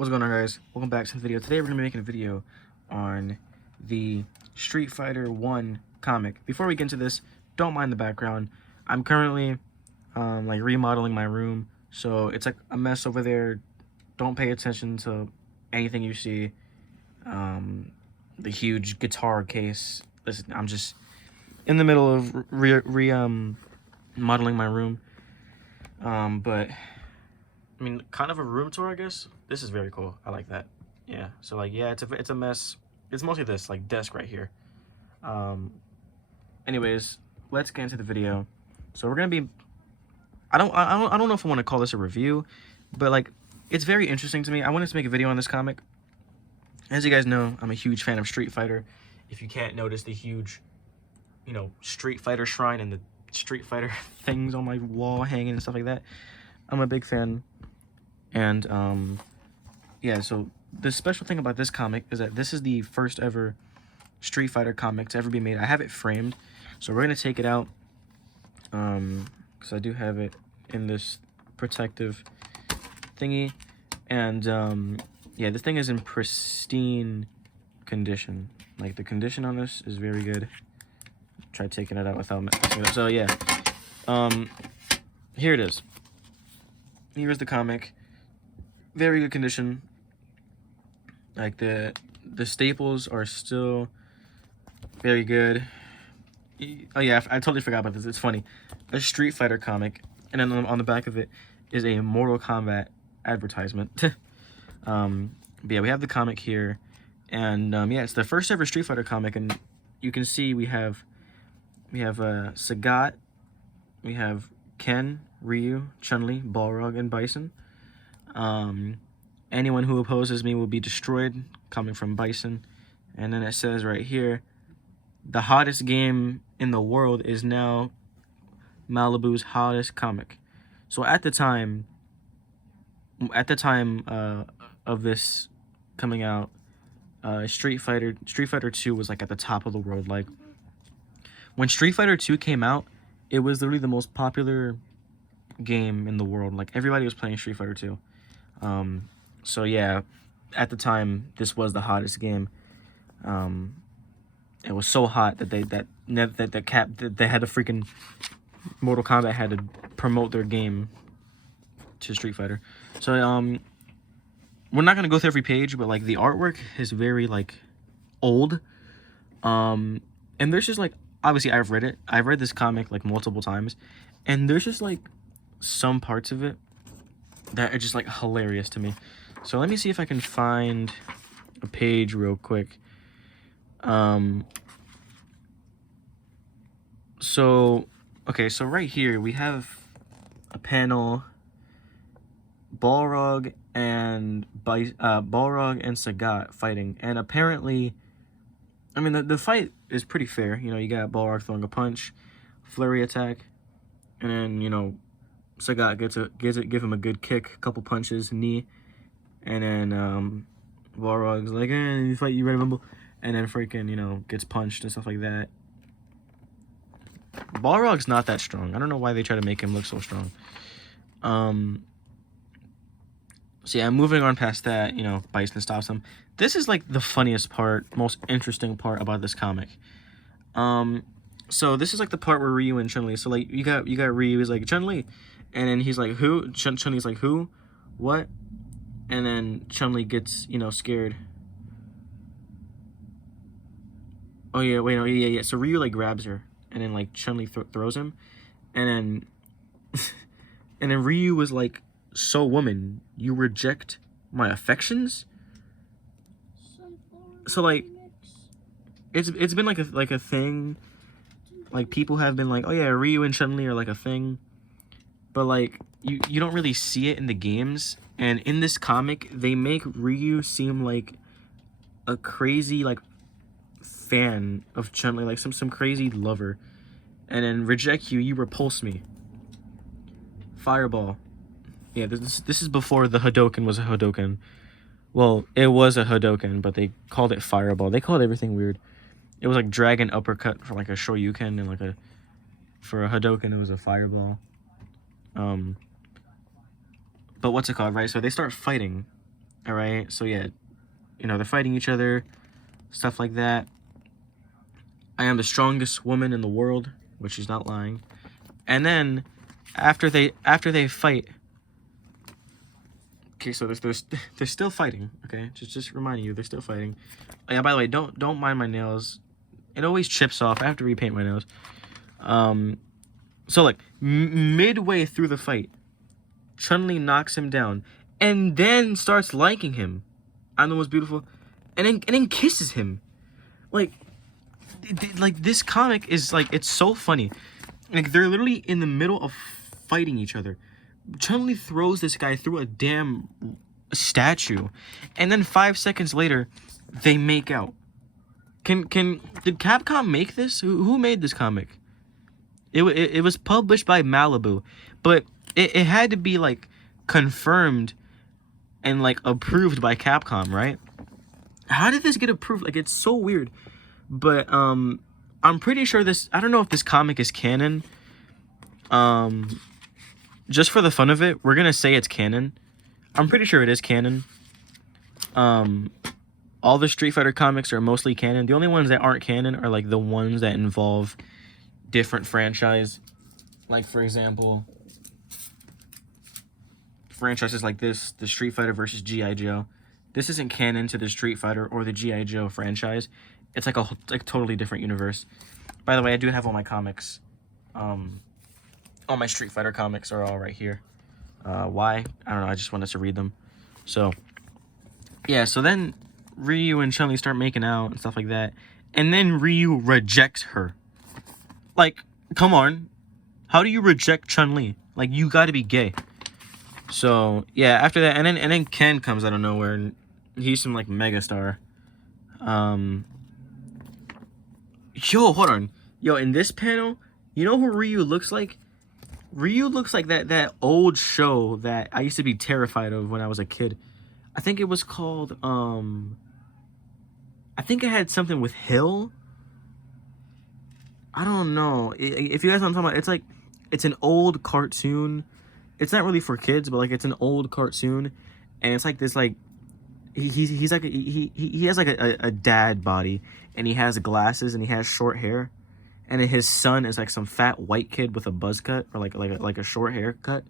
What's going on, guys? Welcome back to the video. Today we're going to be making a video on the Street Fighter 1 comic. Before we get into this, don't mind the background. I'm currently like remodeling my room, so it's like a mess over there. Don't pay attention to anything you see. The huge guitar case. Listen, I'm just in the middle of modeling my room. But I mean, kind of a room tour, I guess. This is very cool. I like that. Yeah. So like, yeah, it's a mess. It's mostly this like desk right here. Anyways, let's get into the video. So we're gonna be. I don't know if I want to call this a review, but like, it's very interesting to me. I wanted to make a video on this comic. As you guys know, I'm a huge fan of Street Fighter. If you can't notice the huge, Street Fighter shrine and the Street Fighter things on my wall hanging and stuff like that, I'm a big fan. And yeah, so the special thing about this comic is that this is the first ever Street Fighter comic to ever be made. I have it framed, so we're gonna take it out because I do have it in this protective thingy. And yeah, this thing is in pristine condition. Like, the condition on this is very good. Try taking it out without messing it up. So yeah, here it is. Here's the comic. Very good condition. Like, the staples are still very good. Oh yeah, I totally forgot about this. It's funny. A Street Fighter comic, and then on the back of it is a Mortal Kombat advertisement. But yeah, we have the comic here, and yeah, it's the first ever Street Fighter comic, and you can see we have Sagat, we have Ken, Ryu, Chun-Li, Balrog, and Bison. Anyone who opposes me will be destroyed, coming from Bison. And then it says right here, the hottest game in the world is now Malibu's hottest comic. So at the time of this coming out, Street Fighter 2 was like at the top of the world. Like, when Street Fighter 2 came out, it was literally the most popular game in the world. Like, everybody was playing Street Fighter 2. So yeah, at the time, this was the hottest game. It was so hot that they had to freaking Mortal Kombat had to promote their game to Street Fighter. So we're not gonna go through every page, but like, the artwork is very like old. And there's just like, obviously I've read this comic like multiple times, and there's just like some parts of it that are just like hilarious to me. So let me see if I can find a page real quick. So right here we have a panel, Balrog and Sagat fighting, and apparently, I mean, the fight is pretty fair. You got Balrog throwing a punch, flurry attack, and then Sagat give him a good kick, a couple punches, knee, and then Balrog's like, you fight, you ready to rumble, and then freaking gets punched and stuff like that. Balrog's not that strong. I don't know why they try to make him look so strong. So yeah, moving on past that, Bison stops him. This is like the funniest part, most interesting part about this comic. So this is like the part where Ryu and Chun-Li. So like, you got Ryu, he's like, Chun-Li, and then he's like, who? Chun-Li's like, who? What? And then Chun-Li gets, scared. Oh yeah, wait, no, yeah. So Ryu like grabs her, and then like Chun-Li throws him, and then and then Ryu was like, so woman, you reject my affections? So like, it's been like a thing. Like, people have been like, oh yeah, Ryu and Chun-Li are like a thing, but like, you don't really see it in the games. And in this comic, they make Ryu seem like a crazy like fan of Chun-Li, like some crazy lover. And then reject you, you repulse me. Fireball. Yeah, this is before the Hadoken was a Hadoken. Well, it was a Hadoken, but they called it Fireball. They called everything weird. It was like dragon uppercut for like a Shoryuken, and like for a Hadoken it was a Fireball. But what's it called, right? So they start fighting, All right, so yeah, you know, they're fighting each other, stuff like that. I am the strongest woman in the world, which is not lying. And then after they fight, okay, so they're still fighting. Okay, just reminding you, they're still fighting. Oh, yeah, by the way, don't mind my nails. It always chips off. I have to repaint my nails. So like midway through the fight, Chun-Li knocks him down, and then starts liking him. I'm the most beautiful, and then kisses him. Like this comic is like, it's so funny. Like they're literally in the middle of fighting each other. Chun-Li throws this guy through a damn statue, and then 5 seconds later, they make out. Did Capcom make this? Who made this comic? It was published by Malibu, but it had to be like confirmed and like approved by Capcom, right? How did this get approved? Like, it's so weird. But I'm pretty sure this, I don't know if this comic is canon. Just for the fun of it, we're gonna say it's canon. I'm pretty sure it is canon. All the Street Fighter comics are mostly canon. The only ones that aren't canon are like the ones that involve different franchise. Like, for example, franchises like this, the Street Fighter versus G.I. Joe. This isn't canon to the Street Fighter or the G.I. Joe franchise. It's like a totally different universe. By the way, I do have all my comics. All my Street Fighter comics are all right here. Why? I don't know. I just wanted to read them. So, yeah. So then Ryu and Chun-Li start making out and stuff like that. And then Ryu rejects her. Like, come on. How do you reject Chun-Li? Like, you gotta be gay. So, yeah, after that, and then Ken comes out of nowhere, and he's some, like, megastar. Yo, hold on. Yo, in this panel, you know who Ryu looks like? Ryu looks like that old show that I used to be terrified of when I was a kid. I think it was called, I think it had something with Hill. I don't know. If you guys know what I'm talking about, it's like, it's an old cartoon. It's not really for kids, but like, it's an old cartoon, and it's like this, like, he's like he has like a dad body, and he has glasses, and he has short hair, and then his son is like some fat white kid with a buzz cut, or like a short haircut.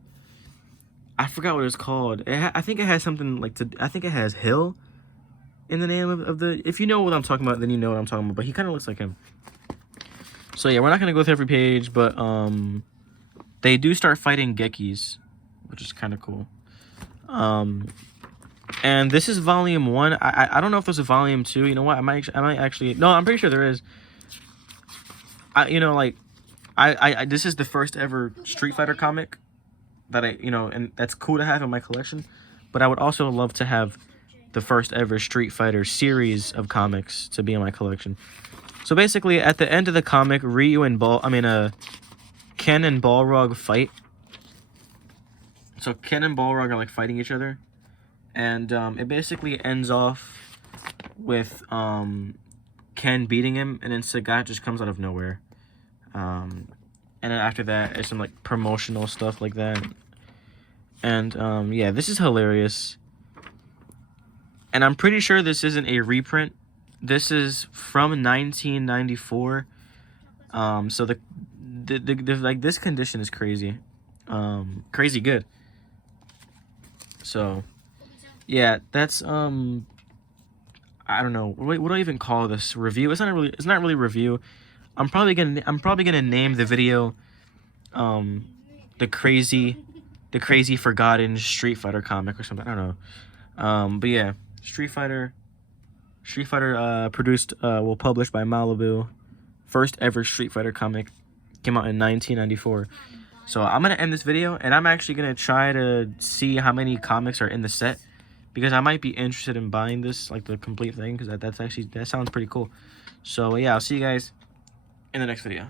I forgot what it's called. I think it has something like I think it has Hill in the name of the. If you know what I'm talking about, then you know what I'm talking about. But he kind of looks like him. So yeah, we're not gonna go through every page, but they do start fighting Gekis, which is kind of cool. And this is volume 1. I don't know if there's a volume 2. You know what? I might actually. No, I'm pretty sure there is. This is the first ever Street Fighter comic that and that's cool to have in my collection. But I would also love to have the first ever Street Fighter series of comics to be in my collection. So basically, at the end of the comic, Ken and Balrog fight. So Ken and Balrog are like fighting each other, and it basically ends off with Ken beating him, and then Sagat just comes out of nowhere. And then after that, it's some like promotional stuff like that. And yeah, this is hilarious. And I'm pretty sure this isn't a reprint. This is from 1994. So the like, this condition is crazy. Crazy good. So yeah, that's I don't know. What do I even call this? Review? It's not really review. I'm probably gonna name the video the crazy forgotten Street Fighter comic or something. I don't know. But yeah, Street Fighter produced, published by Malibu. First ever Street Fighter comic. Came out in 1994. So I'm going to end this video, and I'm actually going to try to see how many comics are in the set, because I might be interested in buying this, like the complete thing, because that sounds pretty cool. So yeah, I'll see you guys in the next video.